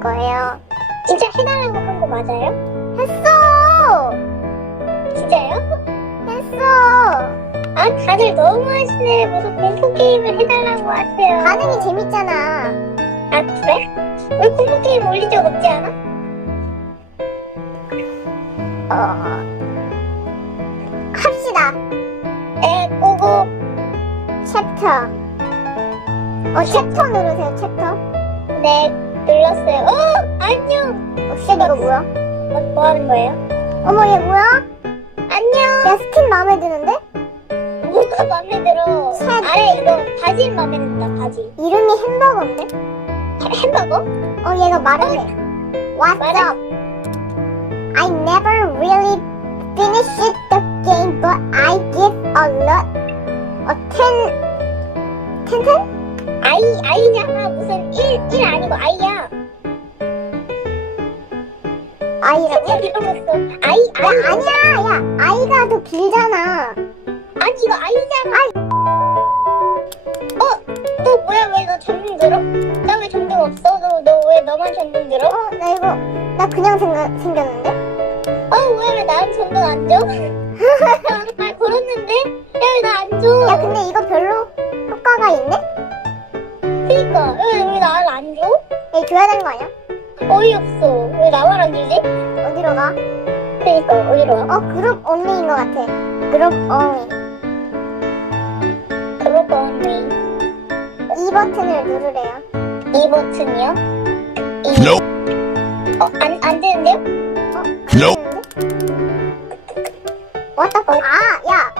거예요. 진짜 해달라고 한거 맞아요? 했어! 진짜요? 했어! 아 다들 너무 하시네. 무슨 공포 게임을 해달라고 하세요. 반응이 재밌잖아. 아 그래? 왜 공포 게임 올린 적 없지 않아? 어... 합시다. 에 고고. 챕터. 어, 챕터 누르세요, 챕터. 네 눌렀어요. 어 안녕. 어, 쉣, 이거 뭐야? 뭐, 뭐 하는 거예요? 어머, 얘 뭐야? 안녕. 야, 스킨 마음에 드는데? 뭐가 마음에 들어? 책. 아래 이거 바지 마음에 든다 바지. 이름이 햄버거인데? 해- 햄버거? 어, 얘가 말을 해. What's 말해. up? I never really finished the game, but I give a lot. 어, ten, ten, ten? 아이 아이냐마 무슨 1, 1 아니고 아이야. 아이라고? 들어봤어. 아이 야, 아이 아니야! 야, 아이가 더 길잖아. 아니 이거 아이잖아. 어? 너 뭐야 왜 너 전등 들어? 나 왜 전등 없어? 너너 왜 너만 전등 들어? 어, 나 이거, 나 그냥 생각, 생겼는데? 어왜 왜 나는 전등 안 줘? 나는 말 걸었는데? 야 왜 나 안 줘? 야, 근데 이거 별로 효과가 있네? 그니까 왜 왜 나를 안 줘? 얘 줘야 되는 거 아니야? 어이없어. 왜 나만 안 주지? 어디로 가? 그니까 어디로 가? 어, 그룹 only인 것 같아. 그룹 only. 그럴 거 없니? 이 버튼을 누르래요. 이 버튼이요? 이. 어, 안, 안 되는데요? 어? 안 되는데? What the fuck? 아, 야!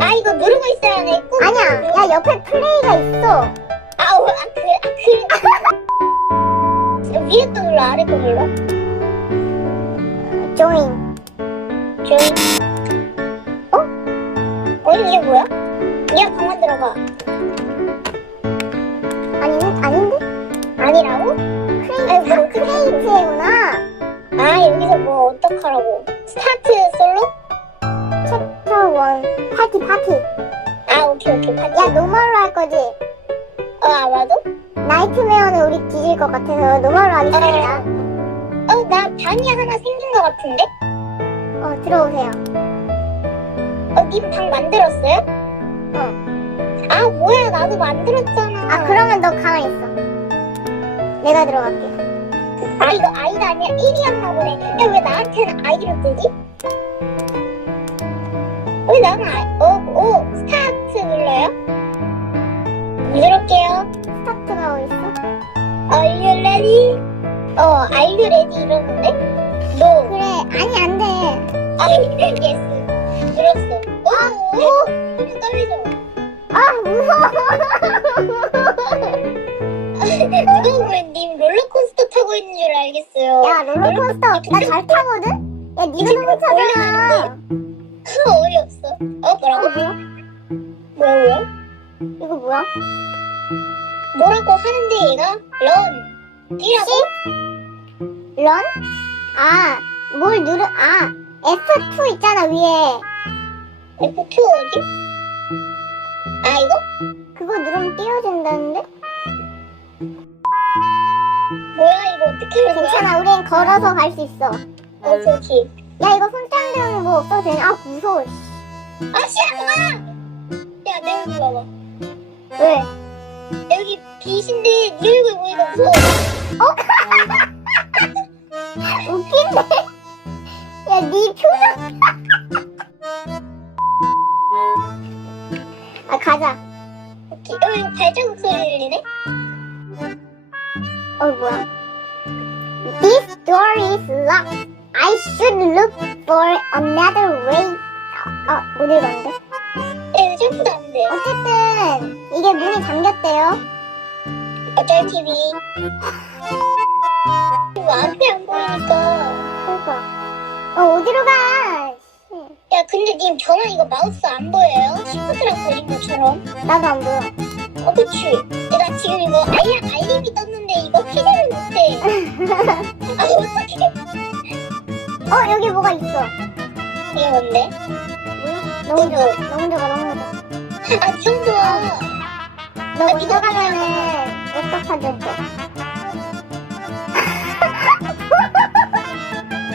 아, 이거 누르고 있어야 돼. 꾹 아니야! 야, 옆에 플레이가 있어! 위에 거 눌러, 아래 거 눌러. join. 조인. 어? 어, 이게 뭐야? 야, 가만 들어가. 아니는? 아닌데? 아니라고? 크레이트, 아니, 뭐, 크레이트구나! 아, 여기서 뭐 어떡하라고. 스타트 솔로? 챕터 1. 파티, 파티. 아, 오케이, 오케이. 파티. 야, 노멀로 할 거지? 어? 나이트메어는 우리 뒤질 것 같아서 노멀로 하겠습니다. 어, 나 방이 하나 생긴 것 같은데? 어, 들어오세요. 어, 님 방 만들었어요? 어. 아, 뭐야, 나도 만들었잖아. 아, 그러면 너 가만히 있어. 내가 들어갈게. 아, 이거 아이가 아니라 1이었나 보네. 야, 왜 나한테는 아이로 뜨지? 왜 나는 아이, 어, 오, 스타트 눌러요? 누를게요. 스타트가 어딨어? Are you ready? 어, are you ready 이러는데? No. 그래, 아니, 안 돼. 아, yes. 눌렀어. 오, 오, 손이 떨리죠? 아, 무서워. 누가 보면 님 롤러코스터 타고 있는 줄 알겠어요. 야, 롤러코스터 나 잘 타거든? 야, 니가 너무 타잖아. 어이없어. 어, 어, 뭐라고? 뭐야? 뭐야, 뭐야? 이거 뭐야? 뭐라고 하는데 얘가? 런. 뛰라고? 런? 아, 뭘 누르, 아, F2 있잖아, 위에. F2 어디? 아, 이거? 그거 누르면 띄워준다는데? 뭐야, 이거 어떻게 하는 거야? 괜찮아, 우린 걸어서 갈 수 있어. 오케이, 오케이. 야, 이거 들면 뭐 없어도 되냐? 아, 무서워. 씨. 아, 싫어, 그만! 야, 내 얼굴 봐봐. 왜? 여기 빛인데 네 얼굴 보니까 무서워. 웃긴데? 야, 니 표정. 아, 가자. 오케이. 어, 발자국 소리 들리네? 어, 뭐야? This door is locked. I should look for another way. 아, 못 읽었는데? 예, 점프도 안 돼. 어쨌든, 이게 문이 잠겼대요. 어쩔 TV. 이거 앞이 안 보이니까. 그러니까. 어, 어디로 가? 씨, 야, 근데 님 저는 이거 마우스 안 보여요? 시프트랑 걸린 것처럼. 나도 안 보여. 어, 그치. 내가 지금 이거 알람, 알림이 떴는데 이거 회전을 못해. 아, 어떡해. 어, 여기 뭐가 있어. 이게 뭔데? 뭐야? 너무 좋아. 너무 좋아. 너무 좋아. 아, 이 정도야. 너 먼저 가면은 랩터 사줄게.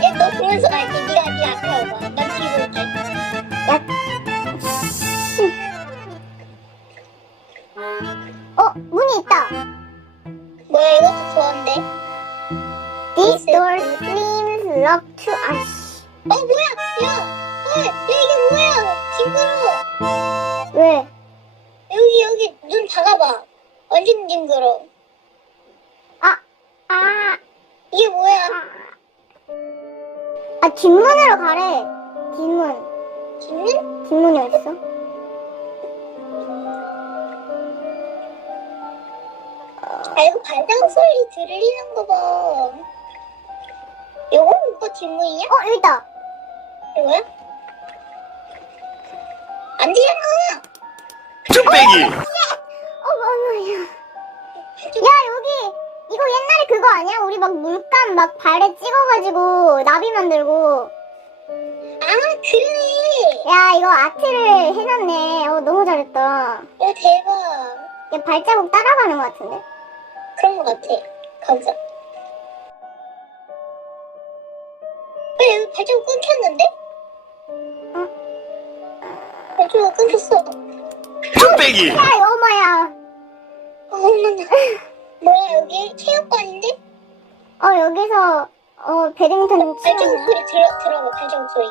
얘, 너 보면서 갈게. 니가, 니 앞에 와봐. 쭈빼기 어, 뭐야. 야, 여기, 이거 옛날에 그거 아니야? 우리 막 물감 막 발에 찍어가지고 나비 만들고. 아, 그러네! 야, 이거 아트를 해놨네. 어, 너무 잘했다. 야, 대박. 얘 발자국 따라가는 것 같은데? 그런 거 같아. 가보자. 왜 여기 발자국 끊겼는데? 발자국 끊겼어. 쭈빼기 야, 어머야. 어머나. 뭐야, 여기 체육관인데? 어, 여기서, 어, 배드민턴 발자국 치면 소리 들어, 들어봐, 발자국 소리.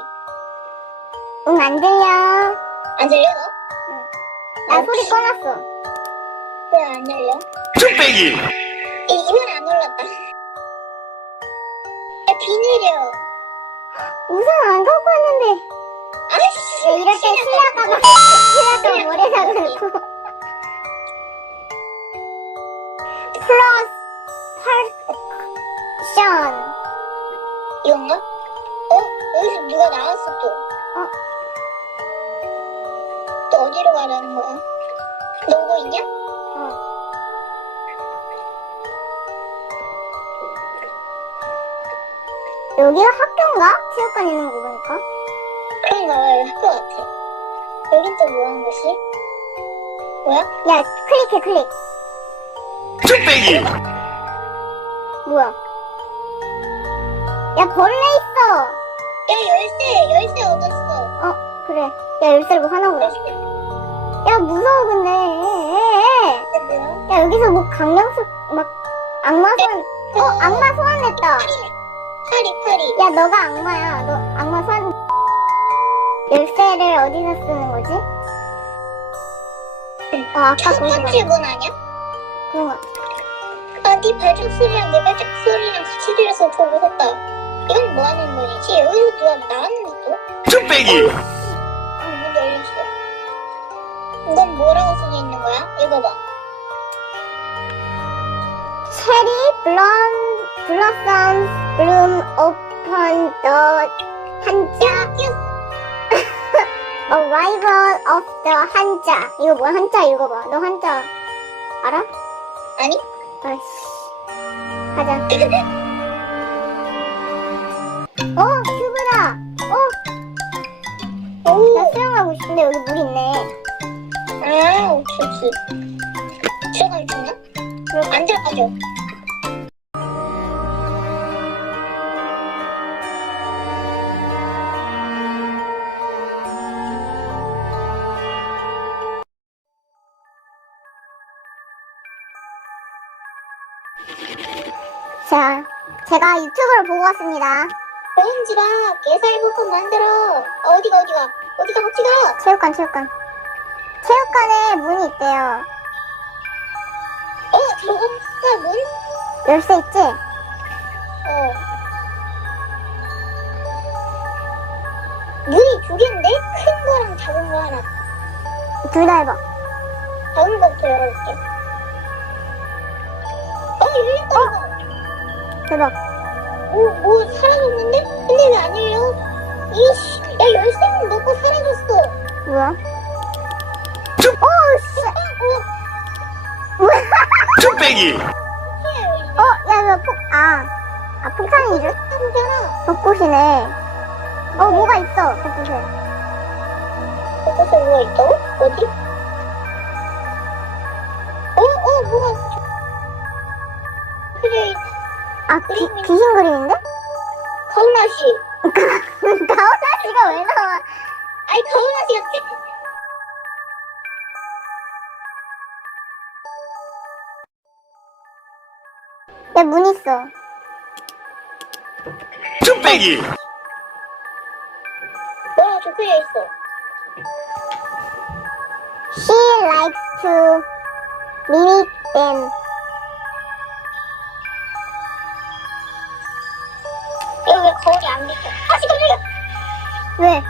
응, 안 들려. 안 들려, 너? 나 소리 꺼놨어. 왜안 들려? 쭈빼기 이, 이번에 안 올랐다. 야, 비 내려. 우산 안 갖고 왔는데. 때 실례할까봐, 실례할까봐 머리 잡고. 플러스, 팔션. 이건가? 어? 여기서 누가 나왔어 또. 어? 또 어디로 가라는 거야? 너 오고 있냐? 어. 여기가 학교인가? 체육관 있는 거 보니까. 봐, 여기 학교 같아. 여긴 또 뭐 하는 곳이? 뭐야? 야, 클릭해, 클릭. 쭈빼기 뭐야? 야, 벌레 있어! 야, 열쇠! 열쇠 얻었어. 어, 그래. 야, 열쇠를 뭐 하나 보자. 야, 무서워, 근데. 뭐야? 야, 여기서 뭐 강령수, 막, 악마 소환, 어, 악마 소환됐다. 파리! 파리, 파리. 야, 너가 악마야. 너. 열쇠를 어디서 쓰는 거지? 어, 아까 첫 번째 문 아니야? 그런 거. 아, 네 발작 소리랑 내 발작 소리랑 같이 들려서 더 무섭다. 이건 뭐 하는 거지? 여기서 누가 나왔는데 또? 쭈빼기 아, 문 열렸어. 이건 뭐라고 써져 있는 거야? 읽어봐. 체리 블럼 블러썸 블룸 오픈 더 한자 야, 끼었어. Arrival of the 한자 이거 뭐야 한자 읽어봐 너 한자 알아? 아니? 아씨 가자 어 큐브다 어나 오. 수영하고 싶은데 여기 물 있네 아, 오케이, 오케이. 되나? 그럼 안 들어가죠. 제가 유튜브를 보고 왔습니다 오렌지가 게살볶음 만들어. 어디가, 어디가? 어디가, 어디가? 체육관 체육관 체육관에 문이 있대요 어, 들어갔어, 문? 열쇠 있지? 어. 문이 두 개인데? 큰 거랑 작은 거 하나. 둘 다 해봐 작은 거부터 열어볼게. 어, 열렸다, 이거. 대박 뭐, 뭐, 사라졌는데? 근데 왜 안 열려? 이씨, 야, 열쇠는 넣고 사라졌어. 뭐야? 쭉. 오씨 어, 뭐야 쭈빼기. 어? 야 이거 폭.. 아.. 아 폭탄인 줄? 사라잖아. 벚꽃이네 어 뭐가 있어 벚꽃에 무슨 뭐가 있다고? 어디? 어? 어? 뭐가 아, 귀, 귀신 그림인데? 가훈아씨 가오나 씨가 왜 나와? 아니 가훈아씨 같아 야, 문 있어. 뚝배기 뭐라고 적혀져 있어 She likes to mimic them. 거 거울이 안 비켜 아 잠깐만요 왜?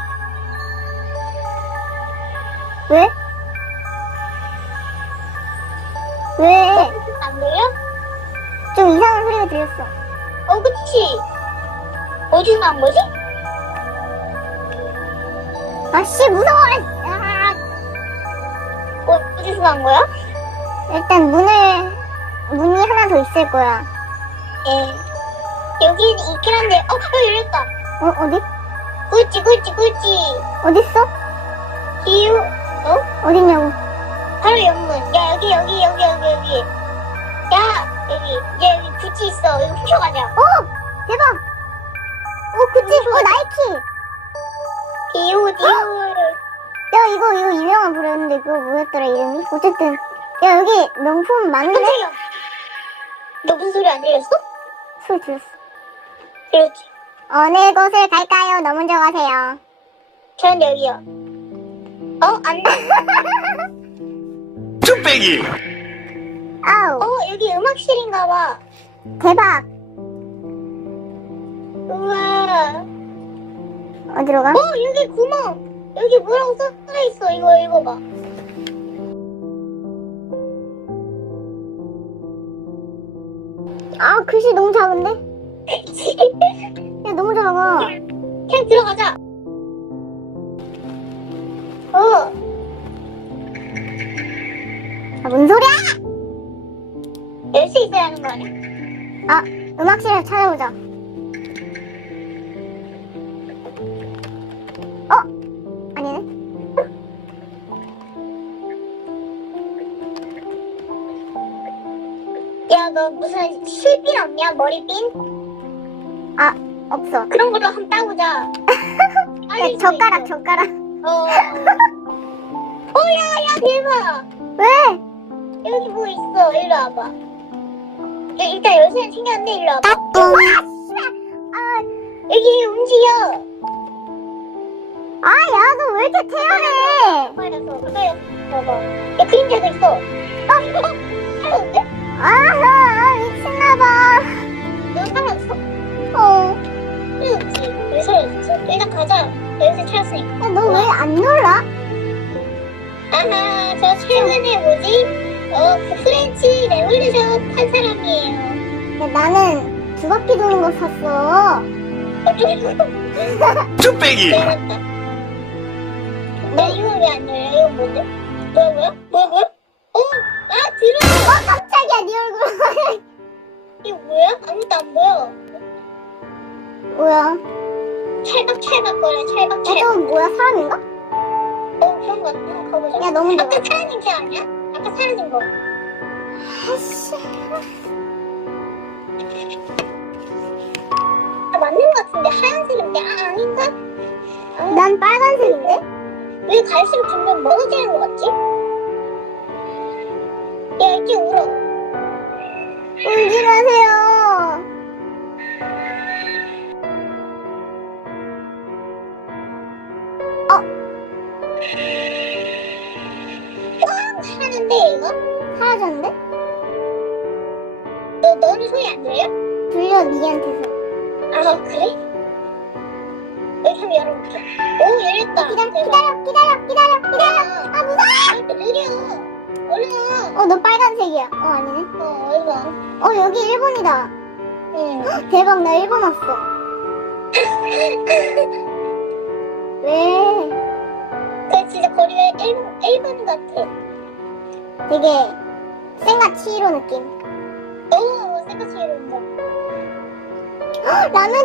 왜? 왜? 안 들려? 좀 이상한 소리가 들렸어. 어 그치 어디서 난 거지? 아씨, 무서워! 아, 어, 어디서 난 거야? 일단 문을, 문이 하나 더 있을 거야. 예 여기는 있긴 한데 어? 어 열렸다 어, 어디? 꿀찌 꿀찌 꿀찌 어딨어? 기우 어? 어딨냐고. 바로 영문 야 여기 여기 여기 여기 여기 야 여기 야 여기 구찌 있어 여기 훔쳐가자 어! 대박! 어, 그치? 어, 나이키! 디오 디오 야, 이거, 이거 유명한 브랜드, 그거 뭐였더라, 이름이? 어쨌든. 야, 여기 명품 많은데? 깜짝이야 너 무슨 소리 안 들렸어? 소리 들었어. 그렇지 어느 곳을 갈까요? 너 먼저 가세요. 저는 여기요 어? 안돼 뚝배기 아우, 어 여기 음악실인가 봐 대박! 우와 어디로 가? 어 여기 구멍 여기 뭐라고 써있어 이거 읽어봐 아, 글씨 너무 작은데? 야, 너무 작아. 그냥 들어가자 어 아, 뭔 소리야? 열 수 있어야 하는 거 아니야? 아, 음악실을 찾아보자. 어? 아니네. 야 너 무슨 실핀 없냐 머리핀? 아, 없어. 그런 걸로 한번 따보자 야, 젓가락, 젓가락. 어. 어야 야 대박 왜? 여기 뭐 있어 일로 와봐 야, 일단 열쇠는 챙겼는데 일로 와봐 따뚱. 아, 여기 움직여 아, 야, 너 왜 이렇게 태연해? 가까이서 가까이서 봐봐 야 그림자도 있어 어? 어? 살았는데? 아, 미 가자 찾았으니까 야, 너왜 안 놀라? 아하 저 최근에 뭐지? 어 그 프렌치 레볼루션 한 사람이에요 야, 나는 두 바퀴 도는 거 샀어. 어쩌고 뚝배기 내렸다 야 이거 왜 안 열려? 이거 뭔데? 뭐야 뭐야? 뭐야 뭐야? 어? 아 들어 어, 깜짝이야, 네 얼굴. 이거 뭐야? 아무것도 안 보여 뭐야? 찰박찰박거려 찰박찰박 얘도 뭐야, 사람인가? 어 그런 거 같아 가보자 야, 너무. 아까 사라진 걔 아니야? 아까 사라진 거 아씨. 아, 맞는 거 같은데 하얀색인데 아 아닌가? 아, 난 빨간색인데? 왜 갈수록 점점 멀어지는 거 같지? 야 이제 울어 울지 마세요.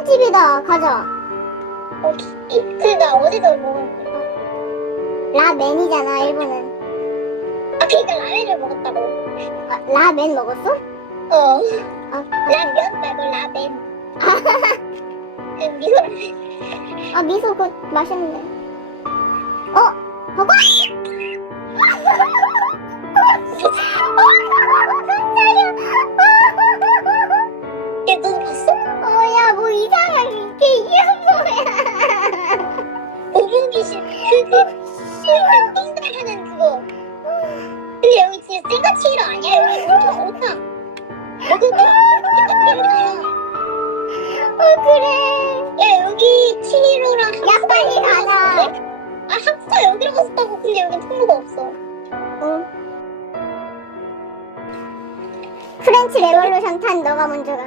헉, 라면집이다. 가자. 어, 기- 그래, 나 어제도 먹었는데. 라멘이잖아 일본은. 아 그니까 라면을 먹었다고. 아, 라멘 먹었어? 어. 아, 라면 말고 라멘. 그 미소라면 아 미소 그거 맛있는데. 어? 봐봐! 어, 깜짝이야 얘너 봤어? 어야 뭐 이상하게 이게 이게 뭐야. 오목이신 그그 실명 띵달하는 그거. 근데 여기 진짜 생가치로 아니야 여기. 오탕 여기 띵달이야 어 그래. 야 여기 치히로랑 야, 빨리 가자. 아 학사 여기로 갔었다고? 근데 여기 통로가 없어. 응 프렌치 레볼루션 탄 너가 먼저 가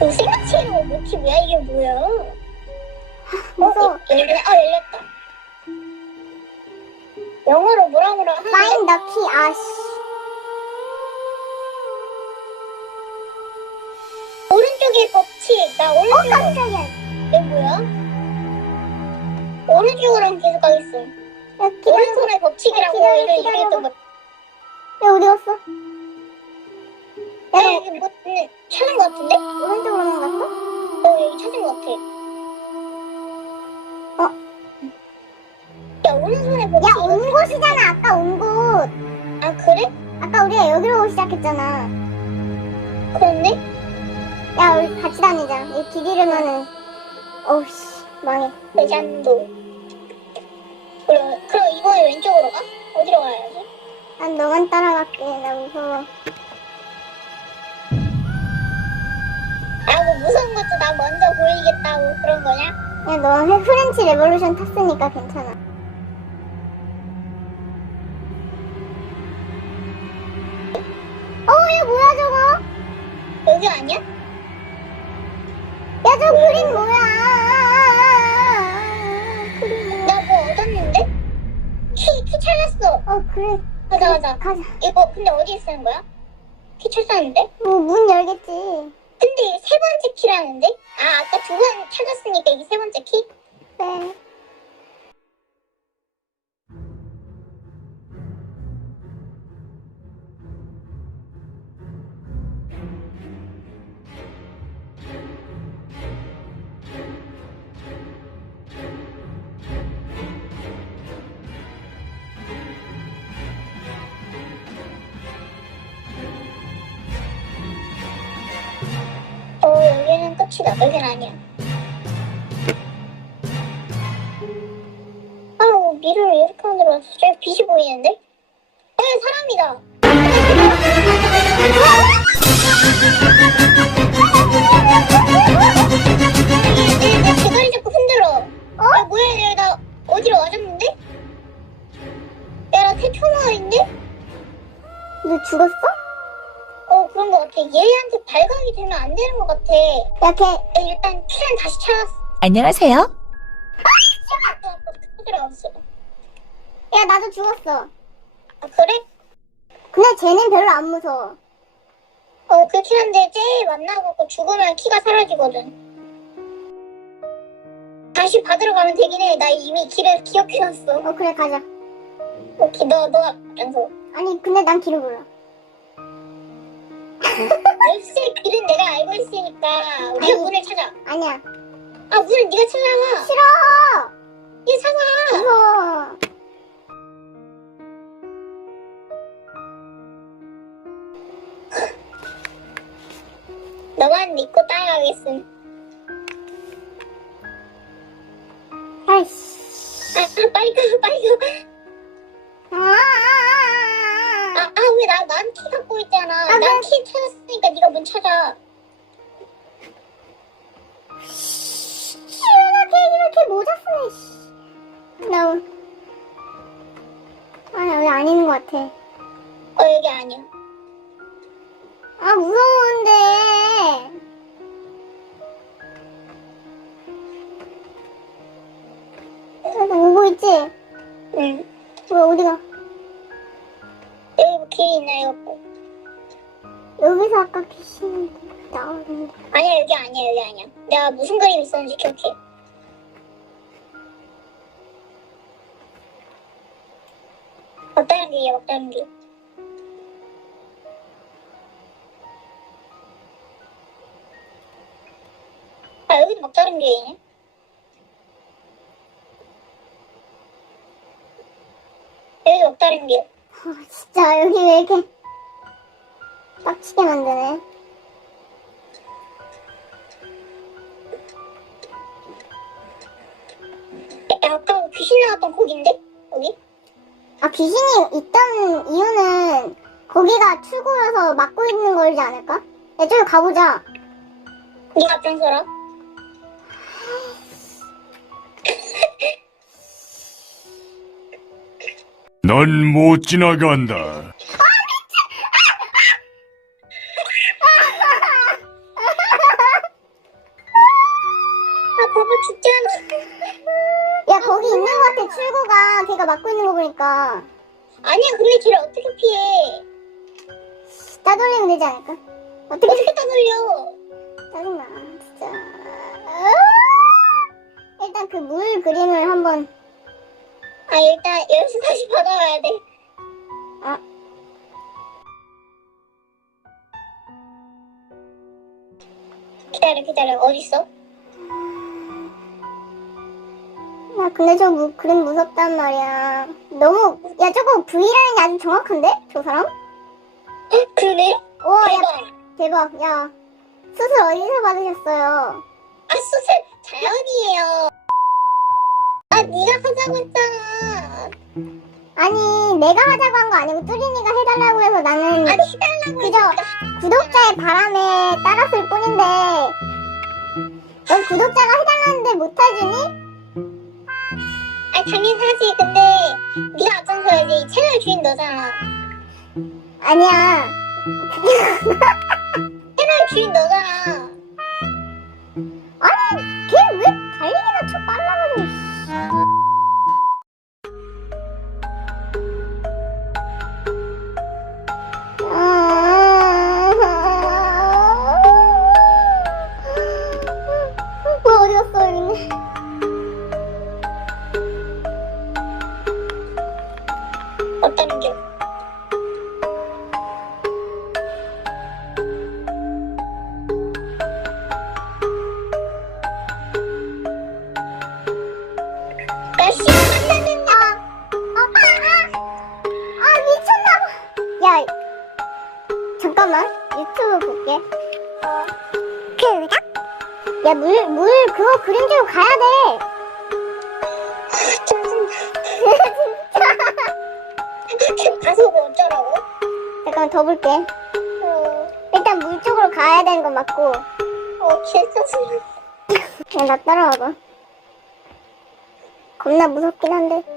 어, 생가치로 모티 뭐야? 이게 뭐야? 무서워. 어, 열렸, 아 열렸다. 영어로 뭐라 뭐라 Find the key 아씨. 오른쪽에 법칙. 나어 오른쪽 깜짝이야. 이게 뭐야? 오른쪽으로 계속 가겠어 오른손의 법칙이라고 이런. 얘기했던 거야 어디 갔어? 야 여기 뭐 음, 찾은 거 같은데? 오른쪽으로만 갔어? 어 여기 찾은 거 같아 어? 야 오른손의 법칙 야온 곳이잖아 아까 온 곳 아 그래? 아까 우리가 여기로 시작했잖아 그렇네? 야 우리 같이 다니자 이 길 잃으면은 어우씨 망해 레전드 그럼, 그럼 이번에 왼쪽으로 가? 어디로 가야지? 난 너만 따라갈게 나 무서워 아 뭐 무서운 것도 나 먼저 보이겠다고 그런 거냐? 야 너 프렌치 레볼루션 탔으니까 괜찮아 찾았어 어 그래 가자 가자 가자 이거 근데 어디에 쓰는 거야? 키 찾았는데? 뭐문 열겠지 근데 세 번째 키라는데? 아 아까 두 번 찾았으니까 이게 세 번째 키? 네 여기는 아니야. 아우 미를 이렇게 만들어놨어 저기 빛이 보이는데? 에 사람이다 야, 일단 키는 다시 찾았어. 안녕하세요. 들어갔어 야 나도 죽었어. 아 그래? 근데 쟤는 별로 안 무서워. 어 그렇긴 한데 제일 만나고 죽으면 키가 사라지거든. 다시 받으러 가면 되긴 해 나 이미 길을 기억해놨어. 어 그래 가자. 오케이 너 너가 앞장서. 아니 근데 난 길을 몰라 역시 길은 내가 알고 있으니까 우리가 아니. 문을 찾아. 아니야. 아 문을 네가 찾아와. 싫어. 얘 찾아 무서워 너만 믿고 따라가겠음. 아이씨. 아, 아 빨리 가 빨리 아, 가아왜 나 난키 갖고 있잖아 아, 난 왜? 키 찾았으니까 네가 문 찾아 시원하게 이렇게 모자 쓰네 씨. 나 오- 아 여기 아닌 것 같아 어 여기 아니야 아 무서운데 나 오고 있지? 응 왜 어디가? 이거 여기서 아까 귀신 나오는데. 아니야 여기 아니야 여기 아니야. 내가 무슨 그림 있었는지 기억해. 막다른 길이야 막다른 길. 아 여기도 막다른 길이네. 여기도 막다른 길. 아, 진짜 여기 왜 이렇게 빡치게 만드네. 야, 아까 귀신 나왔던 거긴데? 여기? 아 귀신이 있던 이유는 거기가 출구여서 막고 있는 거지 않을까? 야 저기 가보자. 네가 앞장서라. 넌 못 지나간다. 아, 봐봐, 죽잖아. 야 거기 있는 거 같아 출구가 걔가 막고 있는 거 보니까 아니야, 근데 걔를 어떻게 피해? 따돌리면 되지 않을까? 어떻게 어떻게 따돌려? 짜증나 진짜. 아! 일단 그 물 그림을 한번 아, 일단 여기서 다시 받아와야 돼. 아 기다려, 기다려. 어딨어? 야, 근데 저 무, 그림 무섭단 말이야. 너무, 야, 저거 V라인이 아주 정확한데? 저 사람? 헉, 그러네? 우와, 야, 대박. 대박. 야, 수술 어디서 받으셨어요? 아, 수술 자연이에요. 아, 네가 하자고 했잖아. 아니, 내가 하자고 한 거 아니고 뚜린이가 해달라고 해서 나는 아니, 해달라고? 했잖아. 구독자의 바람에 따랐을 뿐인데, 넌 구독자가 해달라는데 못 해주니? 아니, 당연하지. 근데 네가 앞장서야지. 이 채널 주인 너잖아. 아니야. 물, 물 그거 그림 들고 가야 돼. 진짜 가서 뭐 어쩌라고? 잠깐만 더 볼게. 어, 일단 물 쪽으로 가야 되는 거 맞고. 어, 개짜증나. 야, 나 따라와봐. 겁나 무섭긴 한데.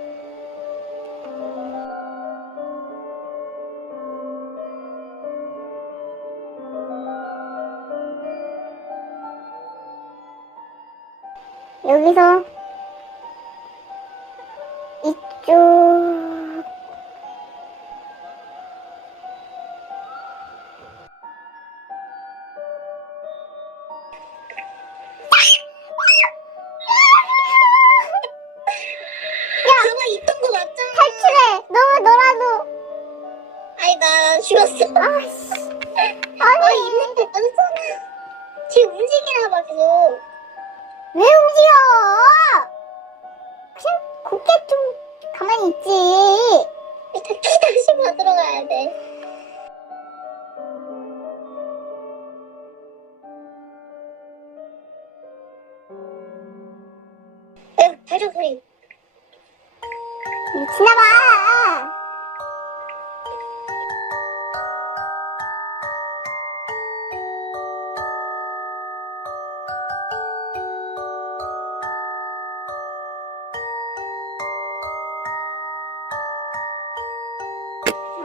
여기서 이쪽. 탈출해. 너무 너라도. 아니, 나 죽었어. 아씨. 아니, 있는데 맞잖아. 쟤 움직이나 봐, 계속. 왜 움직여? 그냥 곱게 좀 가만히 있지. 일단 피 다시 받으러 가야 돼.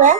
Well,